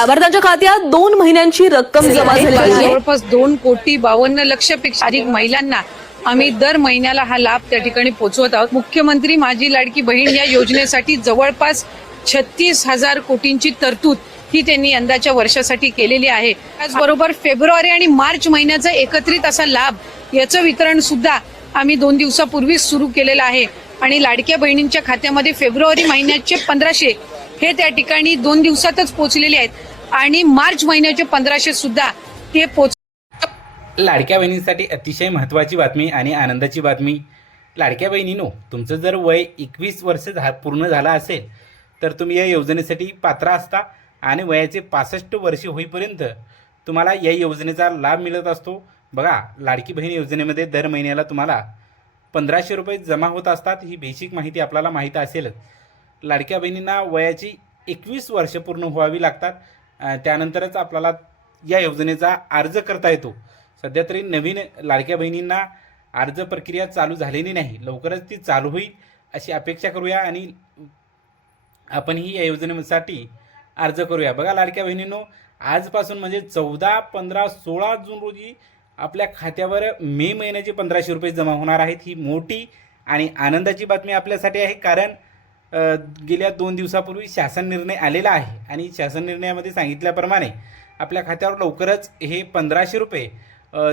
त्यावर त्यांच्या खात्यात 2 महिन्यांची रक्कम जमा झाली आहे। जवळपास 2,52,00,000पेक्षा अधिक महिलांना आम्ही दर महिन्याला हा लाभ त्या ठिकाणी पोहोचवत आहोत। मुख्यमंत्री माझी लाडकी बहीण या योजनेसाठी जवळपास 36,000 कोटींची तरतूद ही त्यांनी यंदाच्या वर्षासाठी केलेली आहे। त्याचबरोबर फेब्रुवारी आणि मार्च महिन्याचा एकत्रित असा लाभ याचं वितरण सुद्धा आम्ही 2 दिवसापूर्वीच सुरू केलेलं आहे आणि लाडक्या बहिणींच्या खात्यामध्ये फेब्रुवारी महिन्याचे 1500 हे त्या ठिकाणी 2 दिवसातच पोहोचलेले आहेत आणि मार्च महिन्याचे 1500 सुद्धा ते लाडक्या बहिणींसाठी अतिशय महत्त्वाची बातमी आणि आनंदाची बातमी। लाडक्या बहिणींनो, तुमचं जर वय 21 वर्ष पूर्ण झालं असेल तर तुम्ही या योजनेसाठी पात्र असता आणि वयाचे 65 वर्ष होईपर्यंत तुम्हाला या योजनेचा लाभ मिळत असतो। बघा, लाडकी बहीण योजनेमध्ये दर महिन्याला तुम्हाला 1500 रुपये जमा होत असतात। ही बेसिक माहिती आपल्याला माहीत असेलच। लाडक्या बहिणींना वयाची 21 वर्ष पूर्ण व्हावी लागतात, त्यानंतरच आपल्याला या योजनेचा अर्ज करता येतो। सध्या तरी नवीन लाडक्या बहिणींना अर्ज प्रक्रिया चालू झालेली नाही, लवकरच ती चालू होईल अशी अपेक्षा करूया आणि आपणही या योजनेसाठी अर्ज करूया। बघा लाडक्या बहिणींनो, आजपासून म्हणजे 14, 15, 16 जून रोजी आपल्या खात्यावर मे महिन्याचे 1500 रुपये जमा होणार आहेत। ही मोठी आणि आनंदाची बातमी आपल्यासाठी आहे, कारण गेल्या 2 दिवसापूर्वी शासन निर्णय आलेला आहे आणि शासन निर्णयामध्ये सांगितल्याप्रमाणे आपल्या खात्यावर लवकरच हे 1500 रुपये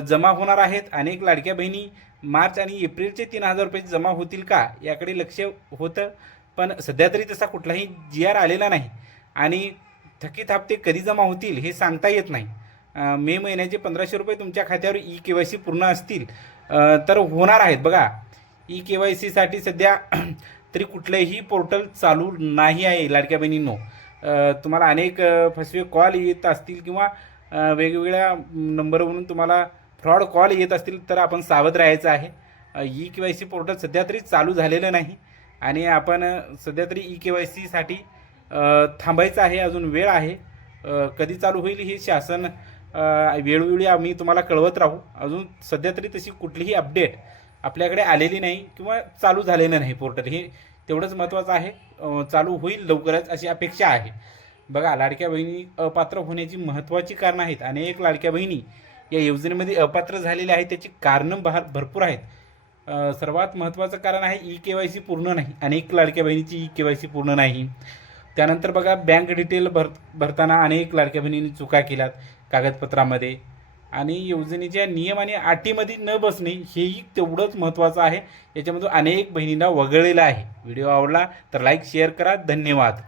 जमा होणार आहेत। अनेक लाडक्या बहिणी मार्च आणि एप्रिलचे 3000 रुपये जमा होतील का याकडे लक्ष होतं, पण सध्या तरी तसा कुठलाही GR आलेला नाही आणि थकीत हप्ते कधी जमा होतील हे सांगता येत नाही। मे महिन्याचे 1500 रुपये तुमच्या खात्यावर EKYC पूर्ण असतील तर होणार आहेत। बघा, EKYC साठी सध्या तरी कुठलेही पोर्टल चालू नाही आहे। लाडक्या बहिणींनो, तुम्हाला अनेक फसवे कॉल येत असतील किंवा वेगवेगळ्या नंबरवरून तुम्हाला फ्रॉड कॉल येत असतील तर आपण सावध राहायचं आहे। EKYC पोर्टल सध्या तरी चालू झालेलं नाही आणि आपण सध्या तरी EKYC साठी थांबायचं आहे, अजून वेळ आहे। कधी चालू होईल हे शासन वेळोवेळी आम्ही तुम्हाला कळवत राहू। अजून सध्या तरी तशी कुठलीही अपडेट आपल्याकडे आलेली नाही किंवा चालू झालेलं नाही पोर्टल, हे तेवढंच महत्त्वाचं आहे। चालू होईल लवकरच अशी अपेक्षा आहे। बघा, लाडक्या बहिणी अपात्र होण्याची महत्त्वाची कारणं आहेत। अनेक लाडक्या बहिणी या योजनेमध्ये अपात्र झालेल्या आहेत, त्याची कारणं भरपूर आहेत। सर्वात महत्त्वाचं कारण आहे EKYC पूर्ण नाही। अनेक लाडक्या बहिणीची EKYC पूर्ण नाही। त्यानंतर बघा, बँक डिटेल भरताना अनेक लाडक्या बहिणींनी चुका केल्यात कागदपत्रामध्ये आणि योजनेच्या नियम आणि अटीमध्ये न बसणे हेही तेवढंच महत्त्वाचं आहे। याच्यामधून अनेक बहिणींना वगळलेलं आहे। व्हिडिओ आवडला तर लाईक शेअर करा। धन्यवाद।